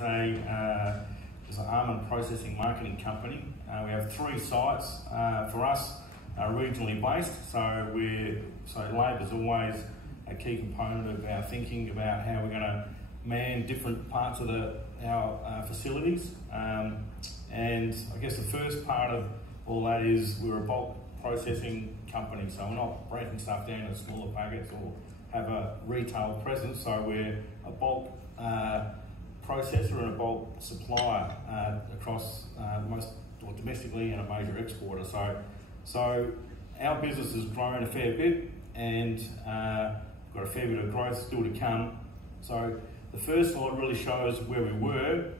is an almond processing marketing company. We have 3 sites. For us, regionally based, so labour is always a key component of our thinking about how we're going to man different parts of our facilities. And I guess the first part of all that is we're a bulk processing company, so we're not breaking stuff down into smaller packets or have a retail presence, so we're a bulk processor and a bulk supplier across most, or domestically, and a major exporter. So our business has grown a fair bit, and got a fair bit of growth still to come. So the first slide really shows where we were,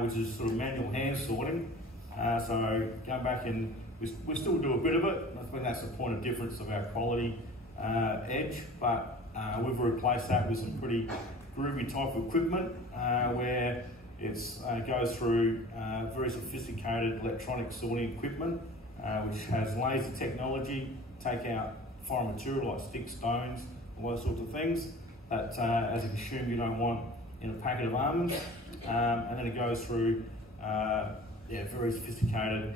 which is sort of manual hand sorting. So going back, and we still do a bit of it. I think that's the point of difference of our quality edge, but we've replaced that with some pretty groovy type of equipment where it goes through very sophisticated electronic sorting equipment, which has laser technology, take out foreign material like sticks, stones, all those sorts of things that as a consumer you don't want in a packet of almonds. And then it goes through very sophisticated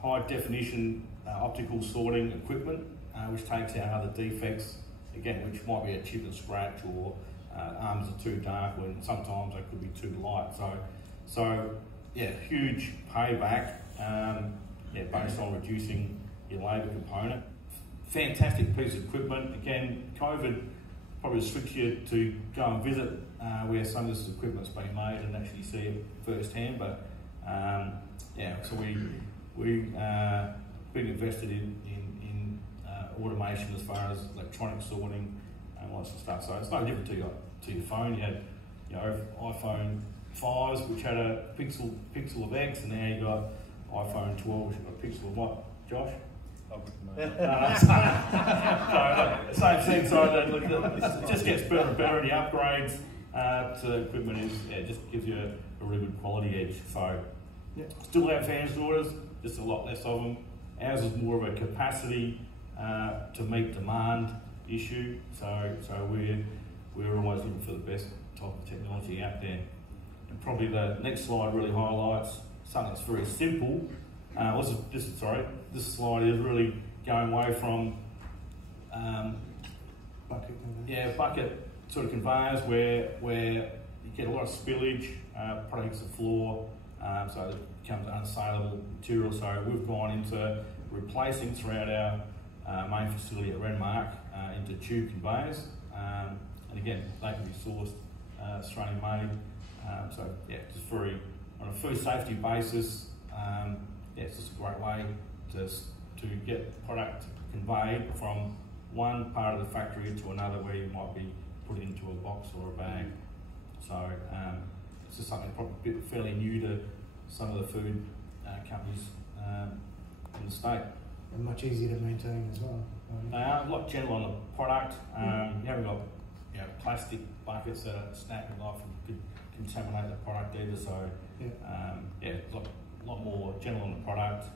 high definition optical sorting equipment, which takes out other defects, again, which might be a chip and scratch, or almonds are too dark, when sometimes they could be too light. So huge payback based on reducing your labour component. Fantastic piece of equipment. Again, COVID probably restricts you to go and visit where some of this equipment's been made and actually see it firsthand. But so we've been invested in automation as far as electronic sorting and lots of stuff. So it's no different to your phone. You had iPhone 5s, which had a pixel of X, and now you got iPhone 12, which has got a pixel of what, Josh? Same thing. So it just gets better and better, and the upgrades to the equipment just gives you a really good quality edge. So still have hand sorters, just a lot less of them. Ours is more of a capacity to meet demand issue. So we're always looking for the best type of technology out there. And probably the next slide really highlights something that's very simple. This slide is really going away from bucket sort of conveyors where you get a lot of spillage, products the floor, so it becomes unsaleable material. So we've gone into replacing throughout our main facility at Renmark into tube conveyors, and again they can be sourced Australian made. Just very on a food safety basis. It's just a great way to get product conveyed from one part of the factory to another, where you might be put into a box or a bag. So it's just something probably fairly new to some of the food companies in the state. And much easier to maintain as well. They are a lot gentler on the product. You haven't got plastic buckets that are snapping off and could contaminate the product either. So a lot more gentle on the product,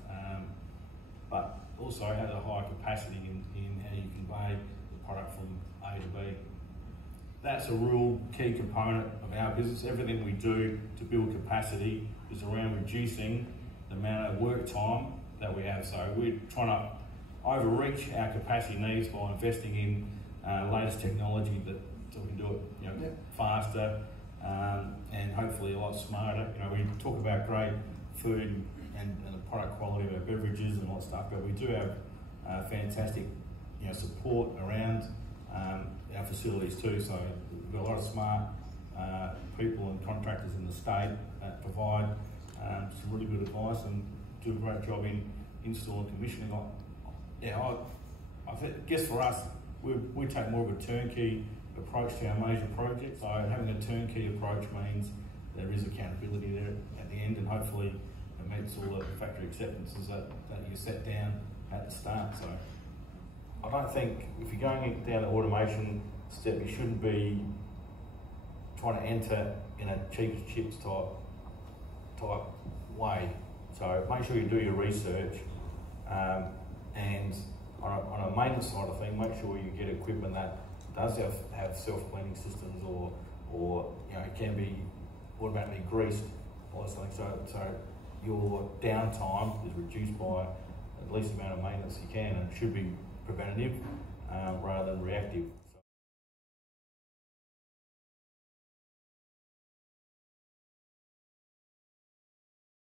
but also has a high capacity in how you convey the product from A to B. That's a real key component of our business. Everything we do to build capacity is around reducing the amount of work time that we have. So we're trying to overreach our capacity needs by investing in latest technology so we can do it faster and hopefully a lot smarter. We talk about great food and the product quality of our beverages and all that stuff, but we do have fantastic support around our facilities too. So we've got a lot of smart people and contractors in the state that provide some really good advice and do a great job in install and commissioning. I guess for us, we take more of a turnkey approach to our major projects. So having a turnkey approach means there is accountability there at the end, and hopefully it meets all the factory acceptances that you set down at the start. So I don't think if you're going down the automation step, you shouldn't be trying to enter in a cheap chips type way. So make sure you do your research, and on a maintenance side of things, make sure you get equipment that does have self-cleaning systems, or it can be automatically greased by something. So your downtime is reduced by the least amount of maintenance you can, and it should be preventative rather than reactive.